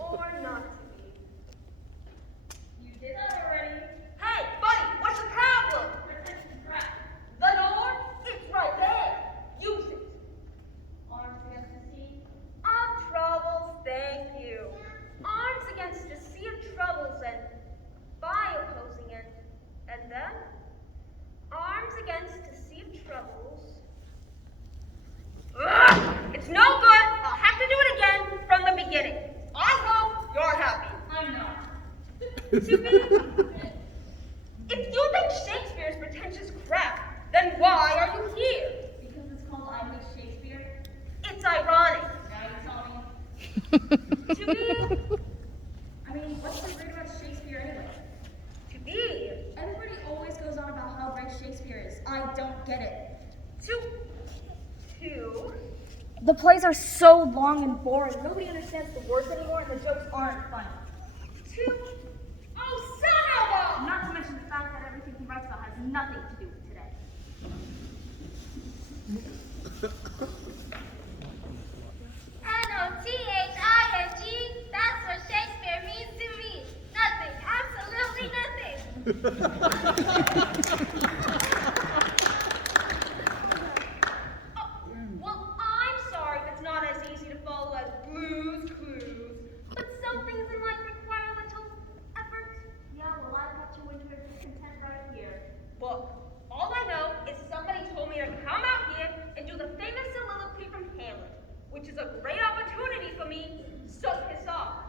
or not to be? You did that already. Hey, buddy, what's the problem? The door? It's right there. Use it. Arms against the sea of troubles, thank you. Arms against the sea of troubles and by opposing it. And then, arms against the sea of troubles. Ugh, it's no good. I'll have to do it again from the beginning. I hope you're happy. I'm not. If you think Shakespeare is pretentious crap, then why are you here? Because it's called I Hate Shakespeare. It's ironic. Now you tell me. What's so great about Shakespeare anyway? Everybody always goes on about how great Shakespeare is. I don't get it. The plays are so long and boring. Nobody understands the words anymore, and the jokes aren't funny. Oh, son of a! Not to mention the fact that everything he writes about has nothing to do with today. N-O-T-H-I-N-G, that's what Shakespeare means to me. Nothing, absolutely nothing. Well, I'm sorry if it's not as easy to follow as Blue's Clues, but some things in life require a little effort. Yeah, well, I've got you into a discontent right here. Look, all I know is somebody told me to come out here and do the famous soliloquy from Hamlet, which is a great opportunity for me, so piss off.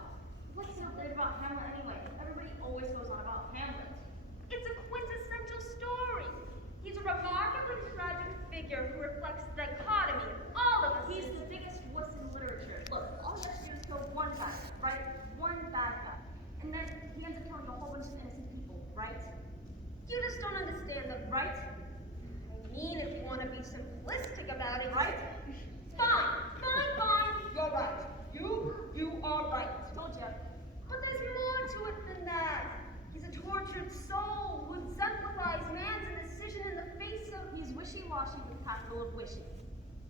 What's so great about Hamlet anyway? Everybody always goes on about Hamlet. It's a quintessential story. He's a remarkably tragic figure who reflects the dichotomy of all of us. He's the biggest wuss in literature. Look, all he has to do is kill one bad guy, right? One bad guy. And then he ends up killing a whole bunch of innocent people, right? You just don't understand them, right? If you want to be simplistic about it, right? Fine. You're right. You are right. Told you. But there's more to it than that. He's a tortured soul who exemplifies man's indecision in the face of... He's wishy-washy with a capital of wishy.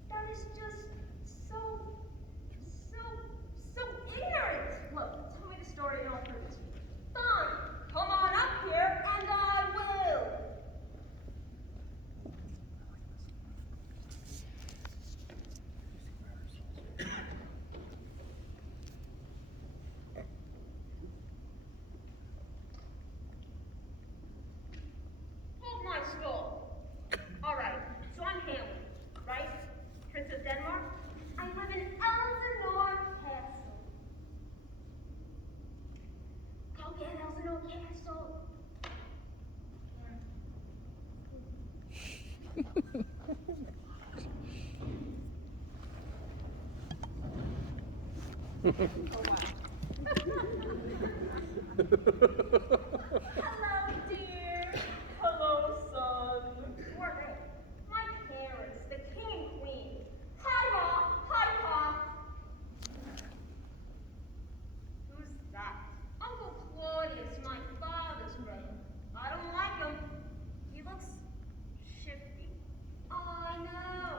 That is just so ignorant. Look, tell me the story and I'll prove it to you. Fine. Come on up here and I will. Hold my skull. All right, so I'm Hamlet, right? Prince of Denmark. I live in Elsinore Castle. Go get Elsinore Castle. Oh, wow. Hello, dear. Hello, son. Who are they? My parents, the king and queen. Hi, Mom. Hi, Pop. Who's that? Uncle Claudius, my father's brother. I don't like him. He looks shifty. I know.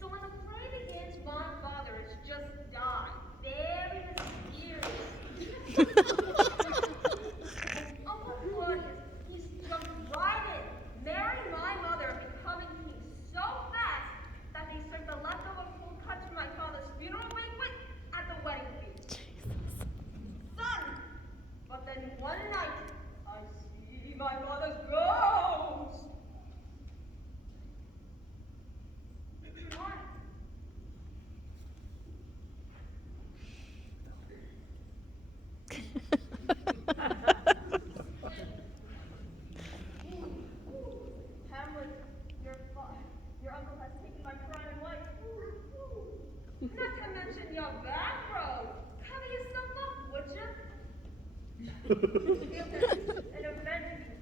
So when the play begins, my father has just died. Very mysterious. Uncle Claudius, he's jumped right in, marrying my mother and becoming king so fast that they served the leftover full cut to my father's funeral banquet at the wedding feast. Son! But then one night, I see my mother's ghost! What? Hamlet, your uncle has taken my pride and life. Not to mention your bathrobe. Cover yourself up, would you? An avenging.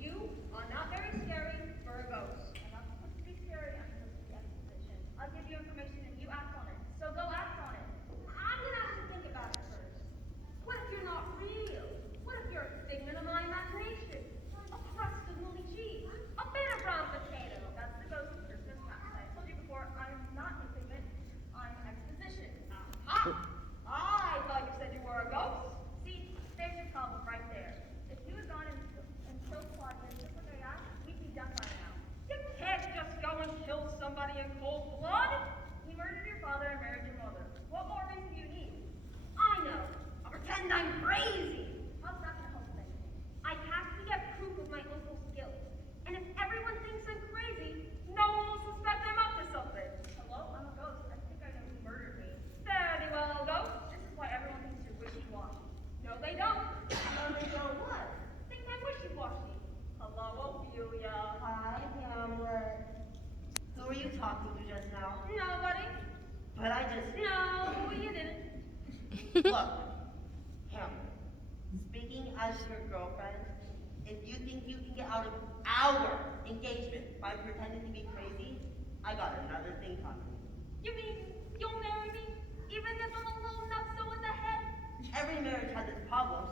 You are not very scary for a ghost. I'm not supposed to be scary. I'm supposed to be exposition. I'll give you information and you act on it. So go act on it. I'm gonna have to think about it first. What if you're not real? What if you're a figment of my imagination? A crust of moldy cheese? A bit of brown potato? That's the ghost of Christmas past. I told you before, I'm not a figment. I'm Look, Hamlet, speaking as your girlfriend, if you think you can get out of our engagement by pretending to be crazy, I got another thing coming. You mean you'll marry me, even if I'm a little nutso in the head? Every marriage has its problems.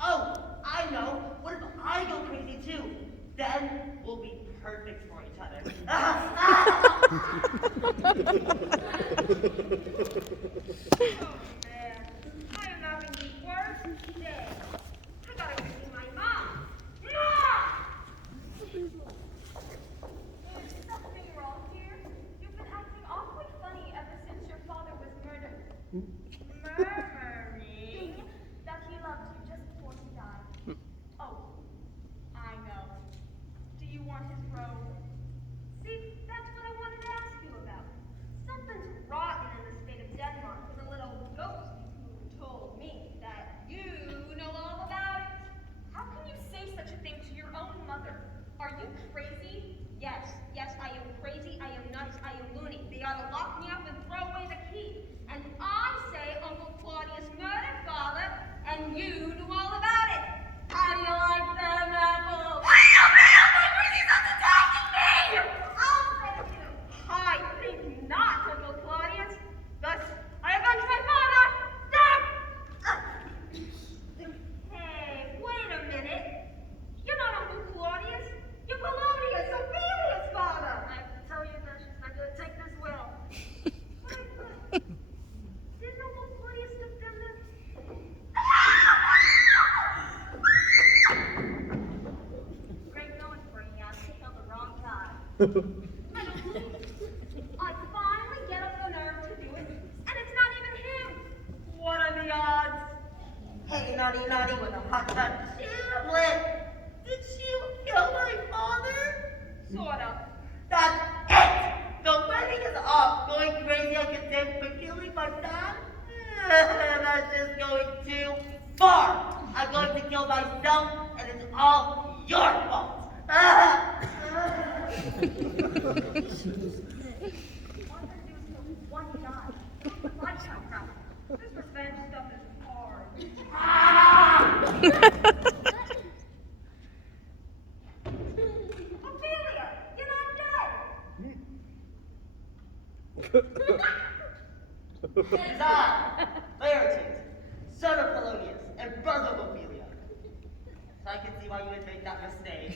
Oh, I know. What if I go crazy too? Then we'll be perfect for each other. Oh man, I am having the worst day. I gotta go see my mom. Mom! Is something wrong here? You've been acting awfully funny ever since your father was murdered. Murmuring? That he loved you just before he died. Oh, I know. Do you want his robe? See, that's what I wanted to ask you about. Something's rotten in the state of Denmark with a little ghost who told me that you know all about it. How can you say such a thing to your own mother? Are you crazy? Yes, I am crazy, I am nuts, I am loony. They ought to lock me up and throw away the key. And I say Uncle Claudius murdered father, and you knew all about it. How do you like them apples? What do you mean? My crazy son's attacking me! I'll say you. I think not, Uncle Claudius. Thus, I avenge my father. Stop! Hey, wait a minute. You're not Uncle Claudius. You're Polonius, Ophelia's father. I tell you that she's not going to take this well. Didn't Uncle Claudius defend us? Great going for you. I killed the wrong guy. I finally get up the nerve to do it, and it's not even him. What are the odds? Hey, naughty with a hot tub. Hamlet, did you kill my father? Sort of. That's it! The wedding is off. Going crazy I can take for killing my dad? That's just going too far. I'm going to kill myself, and it's all your fault. One guy. Lifetime problem. This revenge stuff is hard. Ophelia, you're not dead. It's I, Laertes, son of Polonius, and brother of Ophelia. So I can see why you would make that mistake.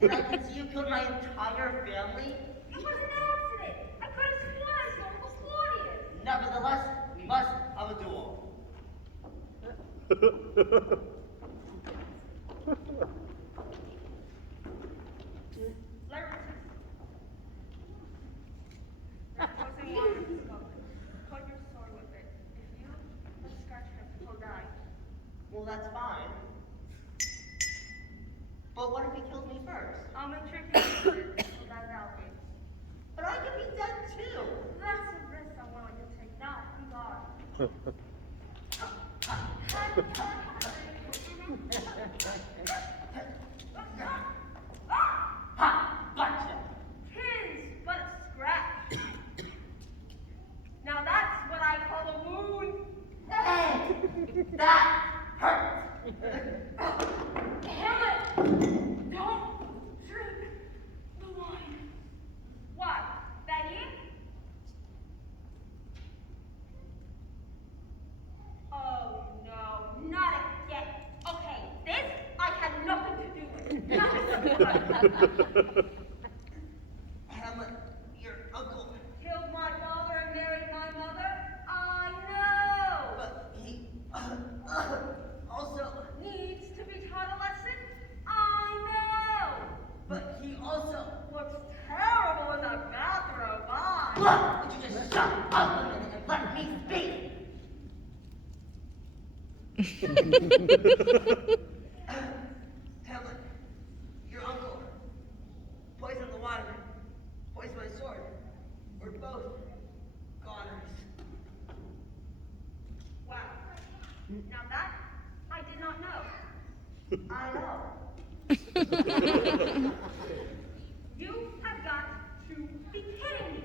And I can see you killed my entire family. It was an accident. I could have sworn I saw Uncle Claudius. Nevertheless, we must have a duel. Laertes. That wasn't water discovered. Cut your sword with it. If you scratch him, he'll die. Well, that's fine. But what if he kills me first? I'll make sure he gets it. So that's Alfie. But I could be dead too. That's a risk I'm willing to take. Now, be gone. Ha! Gotcha! Pins, but a scratch. Now that's what I call a wound. Hey! That hurts! Hamlet, don't drink the wine. Why? Betty? Oh no, not again. Okay, this I had nothing to do with. Nothing to do with. Hamlet, your uncle. Killed my father and married my mother? I know! But he also. Needs to be taught a lesson? I know! But he also. Looks terrible in that bathrobe, Look! Would you just shut up a minute and let me speak? Hamlet, your uncle. Poisoned the water. Poisoned my sword. We're both goners. Wow. Now that I did not know. I know. You have got to be kidding me.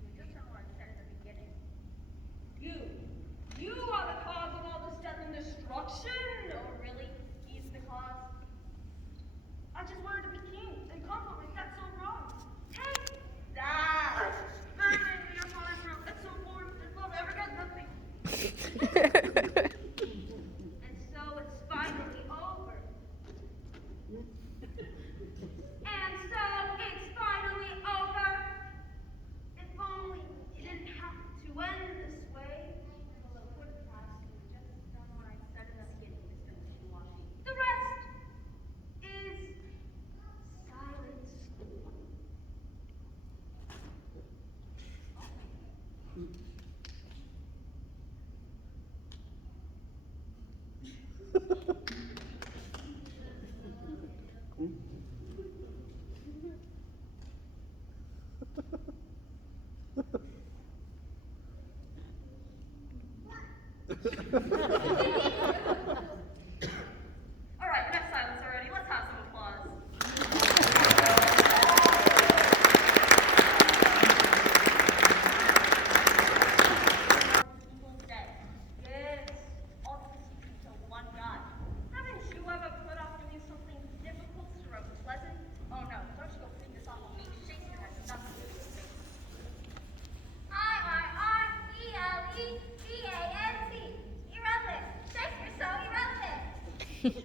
You just don't want to say at the beginning. It's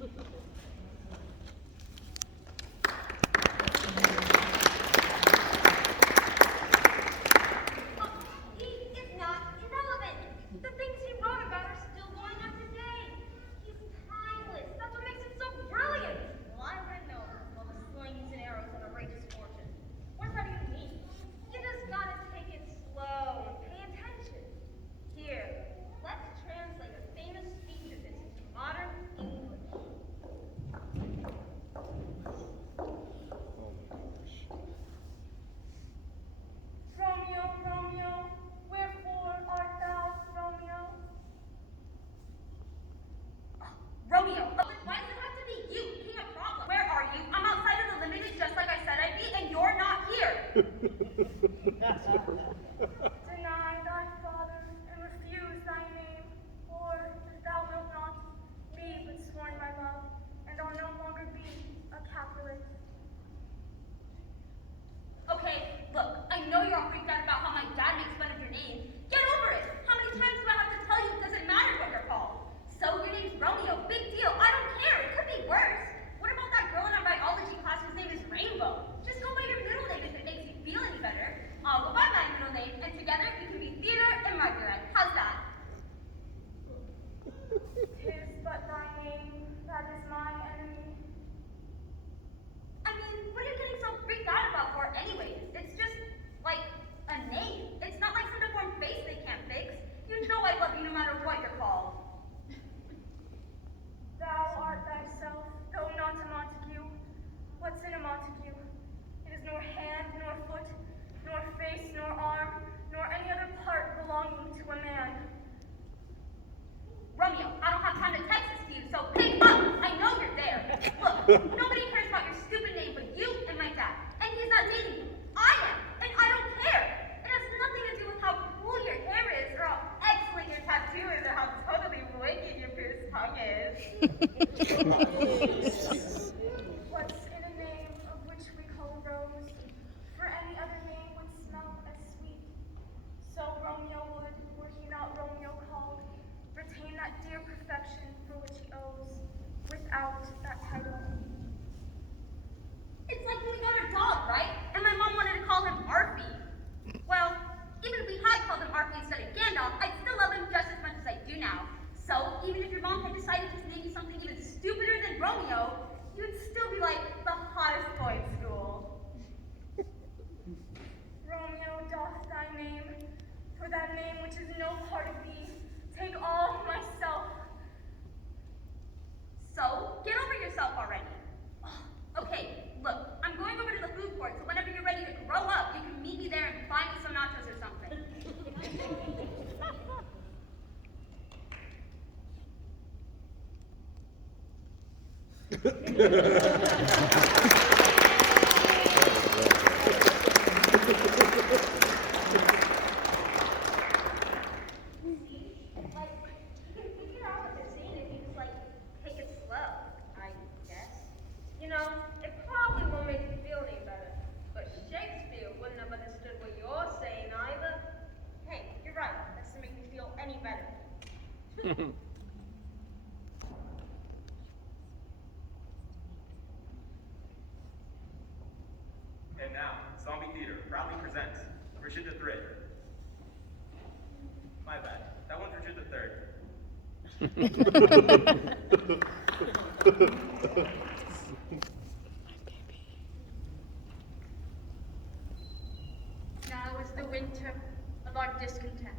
not irrelevant. The things he wrote about are still going on today. He's timeless. That's what makes him so brilliant. Well, I read over all the slings and arrows and outrageous fortune. What does that even mean? You just gotta take it slow and pay attention. Here, let's translate a famous speech of his into modern English. Romeo, Romeo, wherefore art thou, Romeo? Romeo, why does it have to be you? King of problem. Where are you? I'm outside of the limited just like I said I'd be, and you're not here. Deny thy father and refuse thy name, or if thou wilt not, be but sworn by love, and I'll no longer be a Capulet. Okay, look, I know you're all freaked out about how my dad makes fun of your name. Get over it. How many times do I have to tell you it doesn't matter what you're called? So your name's Romeo. Big deal. I don't care. It could be worse. What about that girl in our biology class whose name is Rainbow? Just go by your middle name if it makes you feel any better. I'll go by my middle name, and together we can be Theodore and Margaret. How's that? 'Tis but thy name that is my enemy. I mean, what are you getting so freaked out about for anyways? It's just, like, a name. It's not like some deformed face they can't fix. You know I love you no matter what you're called. Thou art thyself, though not a Montague. What's in a Montague? It is nor hand, nor foot, nor face, nor arm, nor any other part belonging to a man. Romeo, I don't have time to text this to you, so pick up! I know you're there. Look, nobody cares about your stupid name but you and my dad. And he's not dating you. I am, and I don't care. It has nothing to do with how cool your hair is, or how excellent your tattoo is, or how totally wicked your pierced tongue is. What's in a name of which we call a rose? For any other name would smell as sweet. So Romeo would, were he not Romeo called, retain that dear perfection for which he owes, without that title. It's like when we got our dog, right? And my mom wanted to call him Arfie. Well, even if we had called him Arfie instead of Gandalf, I'd still love him just as much as I do now. So, even if your mom had decided to name you something even stupider than Romeo, you'd still be like the hottest boy in school. Romeo doth thy name, for that name which is no part of thee, take all myself. So, get over yourself already. Okay, look, I'm going over to the food court, so whenever you're ready to grow up, you can meet me there and buy me some nachos or something. You know, it probably won't make you feel any better, but Shakespeare wouldn't have understood what you're saying either. Hey, you're right. That doesn't make me feel any better. And now, Zombie Theater proudly presents Richard III. My bad. That one's Richard III. Now is the winter of our discontent,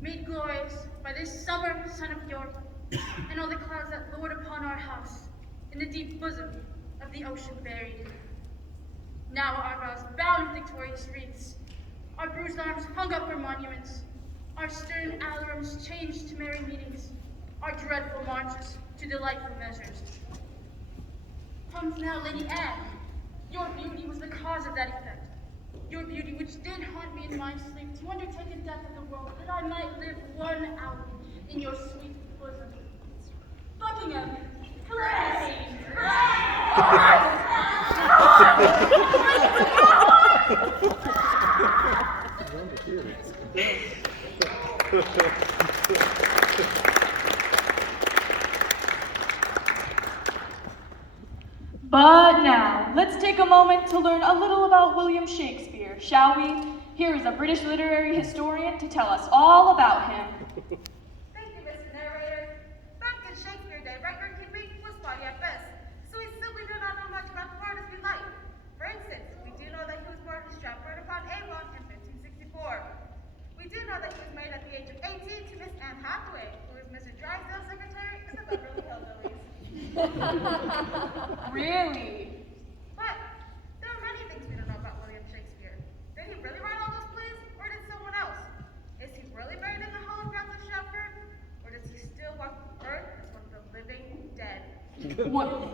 made glorious by this summer sun of Europe, and all the clouds that lord upon our house, in the deep bosom of the ocean buried. Now our vows bound in victorious wreaths, our bruised arms hung up for monuments, our stern alarims changed to merry meetings, our dreadful marches to delightful measures. Comes now Lady Anne. Your beauty was the cause of that effect. Your beauty which did haunt me in my sleep to undertake a death of the world, that I might live 1 hour in your sweet bosom. Buckingham, hooray! But now, let's take a moment to learn a little about William Shakespeare, shall we? Here is a British literary historian to tell us all about him. Thank you, Mr. Narrator. Back in Shakespeare Day, record keeping was spotty at best, so we simply do not know much about the artist we like. For instance, we do know that he was born in Stratford-upon-Avon in 1564. We do know that he was married at the age of 18 to Miss Anne Hathaway, who was Mr. Drysdale's secretary in the Beverly Hillbillies. Really? But there are many things we don't know about William Shakespeare. Did he really write all those plays, or did someone else? Is he really buried in the hollow grounds of Stratford, or does he still walk the earth as one of the living dead? What?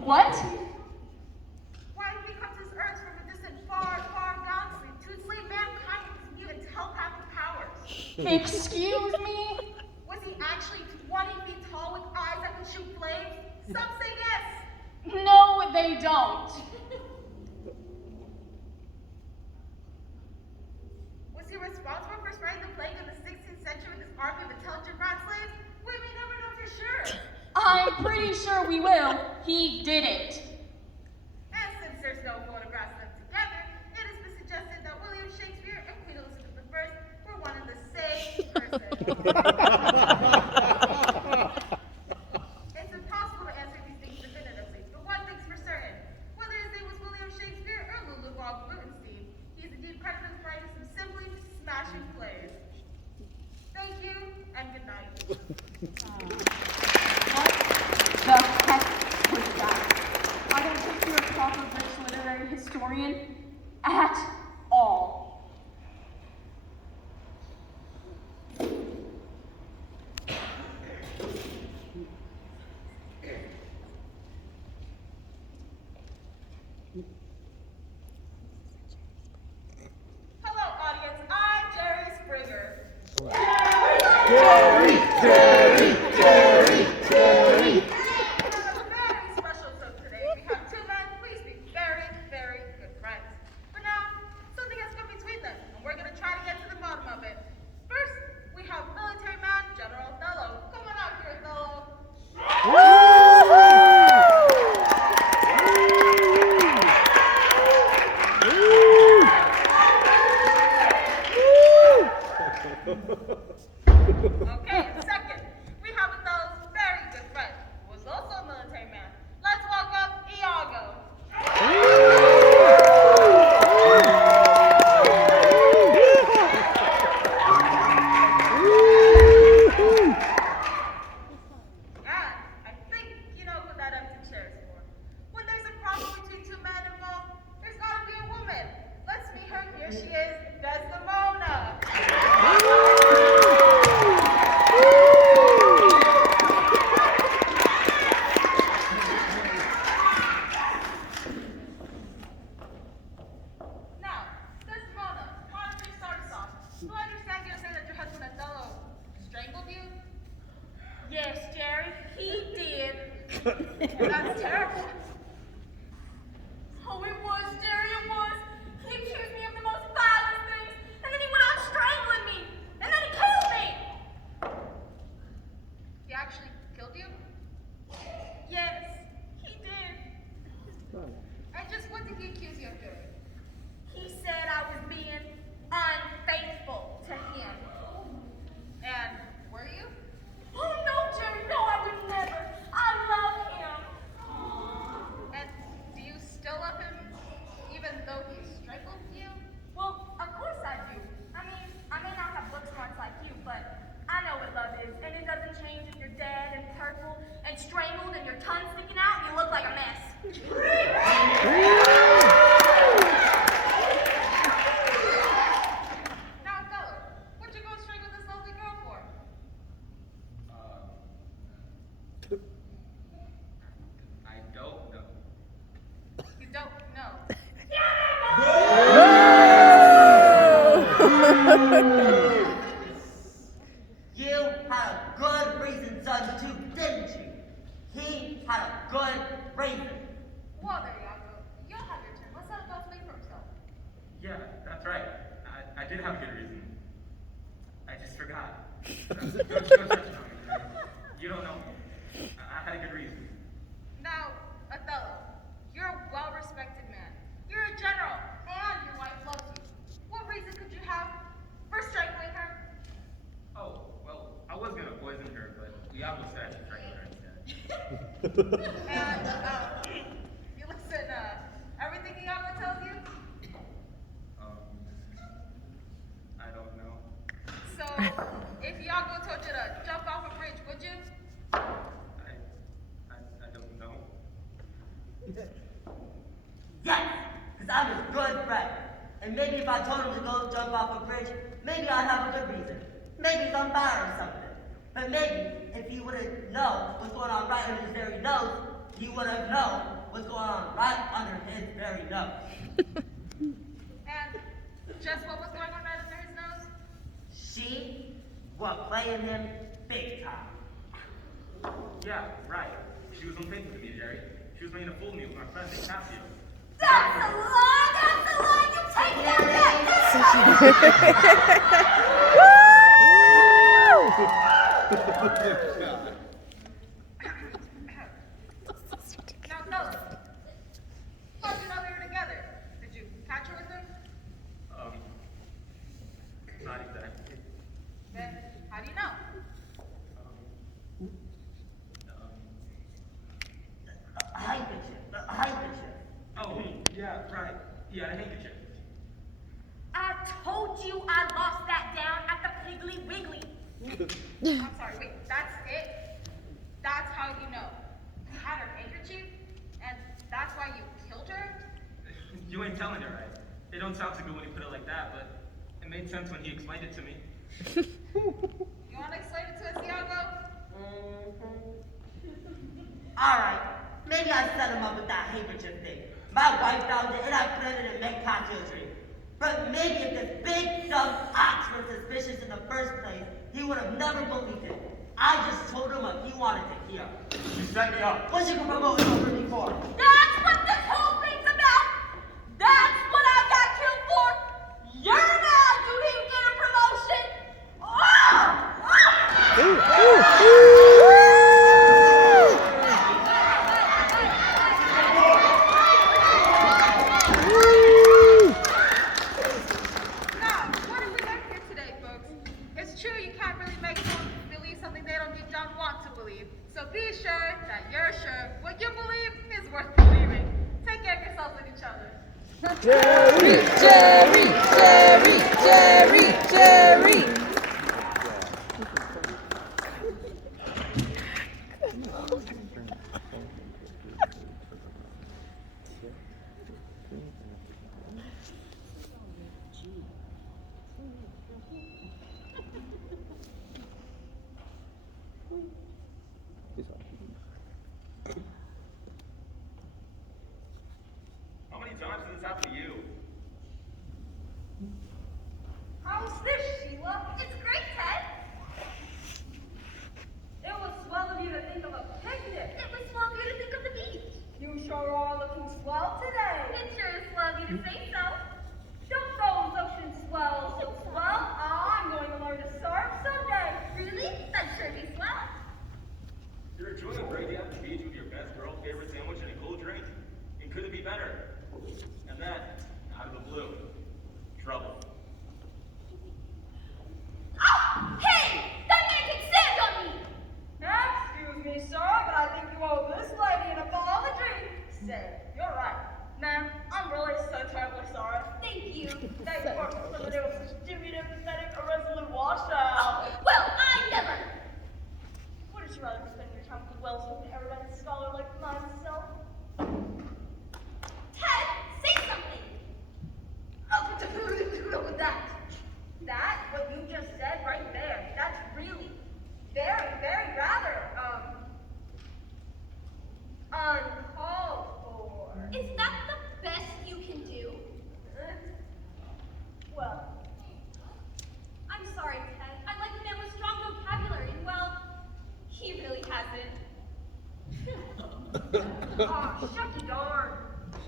Why did he come to this earth from a distant far, far galaxy to enslave mankind with even telepathic powers? Excuse me? Was he actually 20 feet tall with eyes that could shoot flames? Some say yes. No, they don't. Was he responsible for spreading the plague in the 16th century with his army of intelligent rat slaves? We may never know for sure. I'm pretty sure we will. He did it. And since there's no photographs of them together, it has been suggested that William Shakespeare and Queen Elizabeth I were one and the same person. It's impossible to answer these things definitively, but one thing's for certain. Whether his name was William Shakespeare or Lulu Bob Rutenstein, he's indeed credited with writing some simply smashing plays. Thank you, and good night. What the heck was that? I don't think you're a proper British literary historian at all. Hello, audience. I'm Jerry Springer. We have a very special show today. We have two men. Please be very, very good friends. For now, something has come between them, and we're going to try to get to the bottom of it. First, we have military man General Othello. Come on out here, Othello. Okay, second, we have Othello's very good friend, who was also a military man. Let's welcome Iago. And I think you know who that empty chair is for. When there's a problem between two men involved, there's gotta be a woman. Let's meet her. Here she is, Desdemona. Now, Desdemona, why don't you start us off? Do I understand you to say that your husband Othello strangled you? Yes, Jerry, he did. That's terrible. Oh, it was, Jerry, it was. He accused me of the most vilest things, and then he went on strangling me, and then he killed me. He actually killed you? Yes, he did. And just what did he accuse you of doing? He said I was being unfaithful to him. And were you? Oh, no, Jerry, no, I would never. I love him. And do you still love him, even though he strangled you? Well, of course I do. I mean, I may not have book smarts like you, but I know what love is, and it doesn't change if you're dead and purple and strangled and your tongue sticking out and you look like a mess. Now, Othello, what'd you go and strangle this lovely girl for? I don't know. You don't know. You had a good reason, son, too, didn't you? He had a good reason. Well, there, Iago. You'll have your turn. Let's let Othello speak for himself. Yeah, that's right. I did have a good reason. I just forgot. Don't touch on me. You don't know me. I had a good reason. Now, Othello, you're And, you listen, everything Iago tells you? I don't know. So, if Iago told you to jump off a bridge, would you? I don't know. Yes, because I'm his good friend. And maybe if I told him to go jump off a bridge, maybe I'd have a good reason. Maybe he's on fire or something. But maybe if he would have known what's going on right under his very nose, he would have known what's going on right under his very nose. And just what was going on right under his nose? She was playing him big time. Yeah, right. She was unfaithful to me, Jerry. She was making a fool of me with my friend named Cassio. That's a lie! That's a lie! You take that back! Now, fellas, how'd you know they were together? Did you catch her with him? Not exactly. Then, how do you know? A handkerchief. Oh, yeah, right. Yeah, a handkerchief. I told you I lost that down at the Piggly Wiggly. I'm sorry, wait, that's it? That's how you know? You had her handkerchief? And that's why you killed her? You ain't telling her, right? It don't sound so good when you put it like that, but it made sense when he explained it to me. You want to explain it to us, Iago? Alright, maybe I set him up with that handkerchief thing. My wife found it and I planted it in make cocktail drink. But maybe if this big dumb ox was suspicious in the first place, he would have never believed it. I just told him what he wanted to hear. You set me up. What's you gonna promote him over me for? That's what this whole thing's about! That's what I got killed for! You're mad you didn't get a promotion! Now, what did we learn here today, folks? It's true you can't really make someone believe something they don't deep down want to believe. So be sure that you're sure what you believe is worth believing. Take care of yourselves and each other. Jerry, Jerry, Jerry, Jerry, Jerry. How many times did this happen to you? How's this, Sheila? It's great, Ted. It was swell of you to think of a picnic. It was swell of you to think of the beach. You sure are looking swell today. It sure is swell of you to say so. Don't those ocean swells look swell? I'm going to learn to surf someday. Really? That sure be swell. You're enjoying a great day at the beach with your best girl, favorite sandwich, and a cold drink. It couldn't be better. And then, out of the blue, trouble. Oh! Hey! That man can stand on me! Excuse me, sir, but I think you owe this lady an apology. Say, you're right. Ma'am, I'm really so terribly sorry. Thank you. They weren't somebody who was stupid, empathetic, or resolute washout. Well, I never. Wouldn't you rather spend your time with a well-spoken, erudite scholar like myself? Ted, say something. Oh, with that. That, what you just said right there, that's really very, very rather, uncalled for. Is that the best you can do? Well, I'm sorry, Ted. I like a man with strong vocabulary, and well, he really hasn't. shut the door.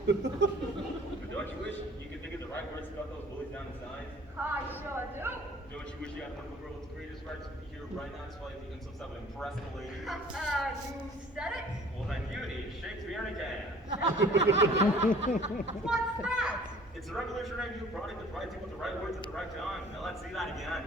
But don't you wish you could think of the right words to cut those bullies down in size? I sure do. Don't you wish you had one of the world's greatest writers to be here right now so the insults that would impress the ladies? You said it? Well, then beauty, Shakespeare in a can. What's that? It's a revolutionary new product that provides you with the right words at the right time. Now let's see that again.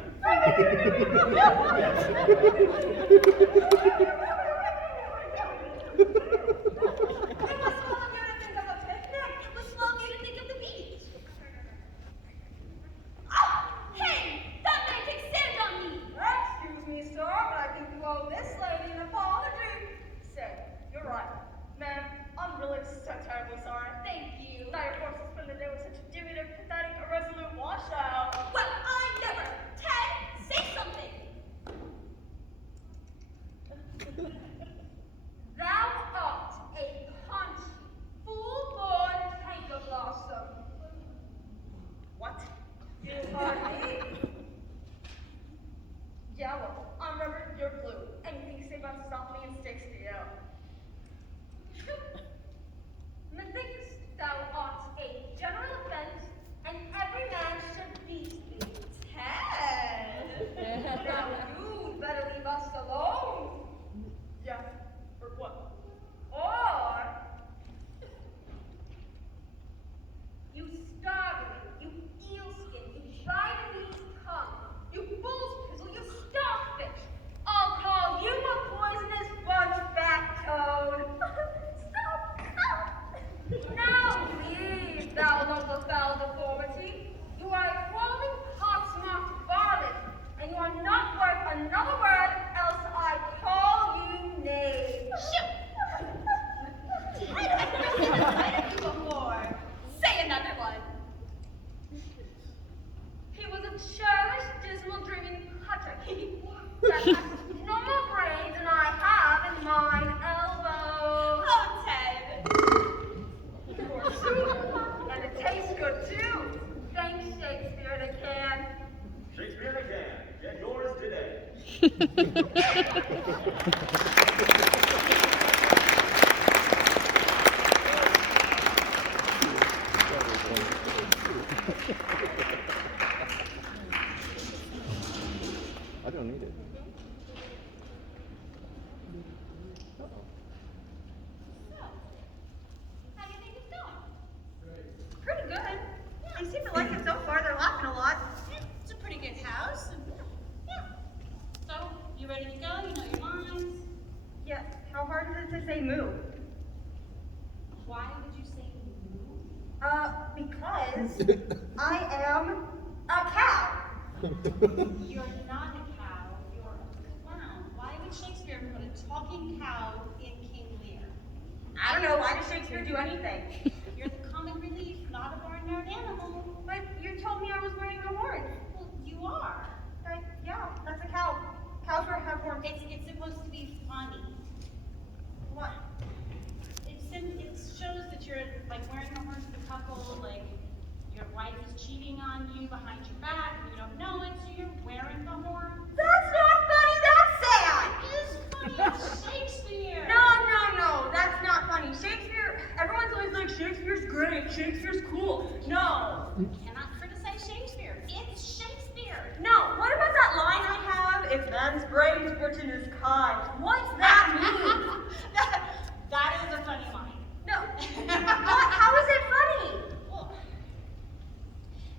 just say moo. Why would you say moo? Because I am a cow. You're not a cow, you're a clown. Why would Shakespeare put a talking cow in King Lear? I don't know, why does Shakespeare do anything? You're the comic relief, not a barnyard animal. But you told me I was wearing a horn. Well, you are. Yeah, that's a cow. Cows don't have horns. It's supposed to be funny. What? It shows that you're like wearing a horn to the couple, like your wife is cheating on you behind your back, and you don't know it, so you're wearing the horn. That's not funny, that's sad! It is funny, it's Shakespeare! No, that's not funny. Shakespeare, everyone's always like, Shakespeare's great, Shakespeare's cool. No. You cannot criticize Shakespeare. It's Shakespeare. No, what about that line I have? If man's brains were to his kind. What's that mean? That is a funny line. No. What? How is it funny? Well,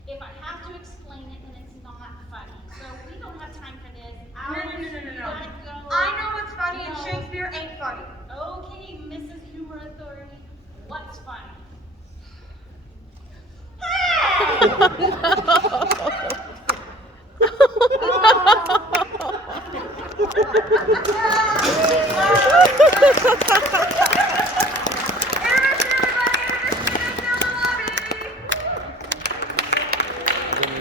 if I have to explain it, then it's not funny. So we don't have time for this. No. You gotta go. I know what's funny and No. Shakespeare ain't funny. Okay, Mrs. Humor Authority, what's funny? Hey!